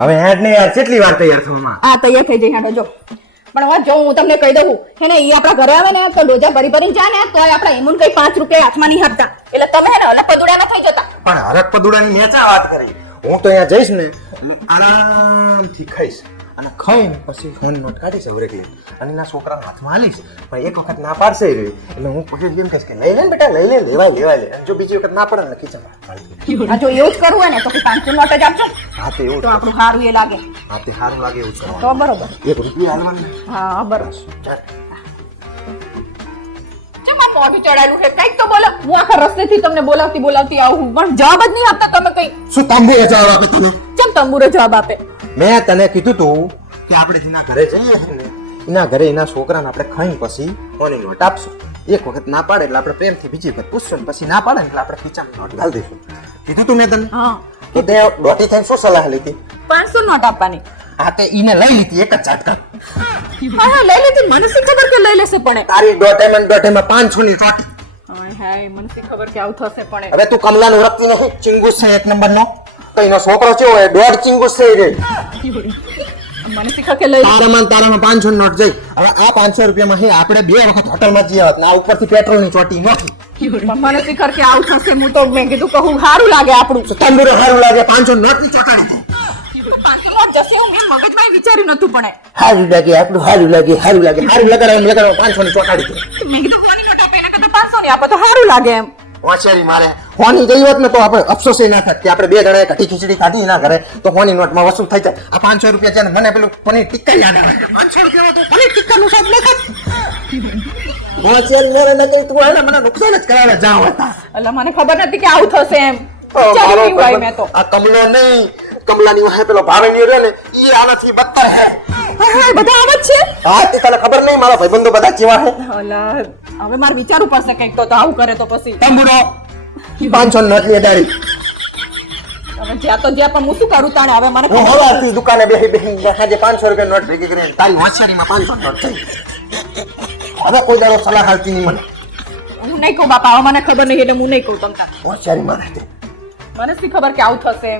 હવે હેડ ને યાર કેટલી વાર તૈયાર થવામાં આ તૈયાર થઈ જઈ હેડો જો પણ વાત જો હું તમને કહી દઉં હે ને ઈ આપણા ઘરે આવે ને તો ડોજા ભરી ભરીને જાય ને તોય આપણે એમુન કઈ 5 રૂપિયા હાથમાં નહીં આપતા એટલે તમે હે ને અલગ પદુડાના થઈ જતા પણ હરક પદુડાની મેં ચા વાત કરી હું તો અહીંયા જઈશ ને એટલે આરામથી ખાઈશ અને ખાઈને પછી ફોન નોટ કાઢીશ હવરેકલી અને એના છોકરાના હાથમાં હાલીશ પણ એક વખત ના પાડશે રે એટલે હું પછી એમ કહીશ કે લઈ લે ને બેટા લઈ લે લેવાય લે અને જો બીજી વખત ના પડે ને ખીચામાં આ જો એવું જ કરવું હોય ને તો 500 નોટ જ આપજો હા તે એવું તો આપણું સારું એ લાગે હા તે સારું લાગે એવું છે તો બરોબર એક રૂપિયા હાલવાનું ને હા બરોબર ચાલ ચમ આ મોઢું ચડાયેલું છે કઈક તો બોલો હું આખા રસ્તેથી તમને બોલાવતી આવું પણ જવાબ જ નહીં આપતા તમે કઈ શું તંબુરે જવાબ આપે તને ચમ તંબુરે જવાબ આપે મેં તને કીધું તું કે આપણે જેના ઘરે જઈએ છીએ ને એના ઘરે એના છોકરાને આપણે ખાઈને પછી કોની નોટ આપશું એક વખત ના પાડે એટલે આપણે પ્રેમથી બીજી વખત પૂછશું ને પછી ના પાડે ને એટલે આપણે ખીચામાં નોટ ઘાલી દઈશું કીધું તું મેં તને હા તો તે દોઢી થઈને શું સલાહ લીધી 500 નોટ આપવાની હા તે ઈને લઈ લીધી એક જ ઝાટકા હા લઈ લીધી મને શી ખબર કે લઈ લેશે પણ તારી દોઢેમાં 500 ની ચોટ હાય મને શી ખબર કે આવું થશે પણ હવે તું કમલાનું ઓળખતી નથી ચિંગુસ છે એક નંબરનો તો એનો છોકરો કેવો હોય દોઢ ચિંગુસ થઈ રે મને શી ખબર કે લઈ તારામાં 500 નોટ જઈ હવે આ 500 રૂપિયામાં હે આપણે બે વખત હોટલમાં જઈએ હોત ને આ ઉપરથી પેટ્રોલની ચોટી નોખી મને શી ખબર કે આવું થશે હું તો મેં કીધું કહું સારું લાગે આપણું તંદુરો સારું લાગે 500 નોટ ની ચોટાડી 500 નોટ જશે હું મેં મગજમાં વિચાર્યું નતું પણ સારું લાગે આપણું સારું લાગે 500 ની ચોટાડી મેં કીધું હોની નોટ આપે એના કરતા 500 ની આપે તો સારું લાગે એમ હોશિયારી મારે હોની ગઈ હોત ને તો આપણે અફસોસ ના થાત કે આપણે બે જણાએ કઢી ખીચડી ખાધી ના ઘરે તો હોની નોટમાં વસૂલ થઈ જાય આ 500 રૂપિયા છે ને મને પેલું પનીર ટિક્કા યાદ આવે 500 રૂપિયા તો પનીર ટિક્કાનું શાક ન ખાત હોશિયારી મારે ન કરી તું આને મને નુકસાન જ કરાવે જાવ હતા એટલે મને ખબર નથી કે આવું થશે એમ મેં તો આ કમલો નહીં કમલાની વાહે પેલો ભાવેની રે ને ઈ આનાથી બદતર હે હા બધા આવ જ છે હા તે તને ખબર નહીં મારા ભાઈબંધો બધા કેવા હે અલા હવે મારે વિચારવું પડશે કંઈક તો આવું કરે તો પછી તંબુરો 500 નોટ લે દાડી હવે જ્યાં તો જ્યાં પણ હું શું કરું તાણે હવે મને હું હોવાથી દુકાને બેહી આજે 500 રૂપિયા નોટ ભેગી કરીને તારી હોશિયારીમાં 500 નોટ થઈ હવે કોઈ દાડો સલાહ હાલતી નહીં મને હું નહીં કહું બાપા હવે મને ખબર નહીં એટલે હું નહીં કહું તમને હોશિયારી મારે મને શી ખબર કે આવું થશે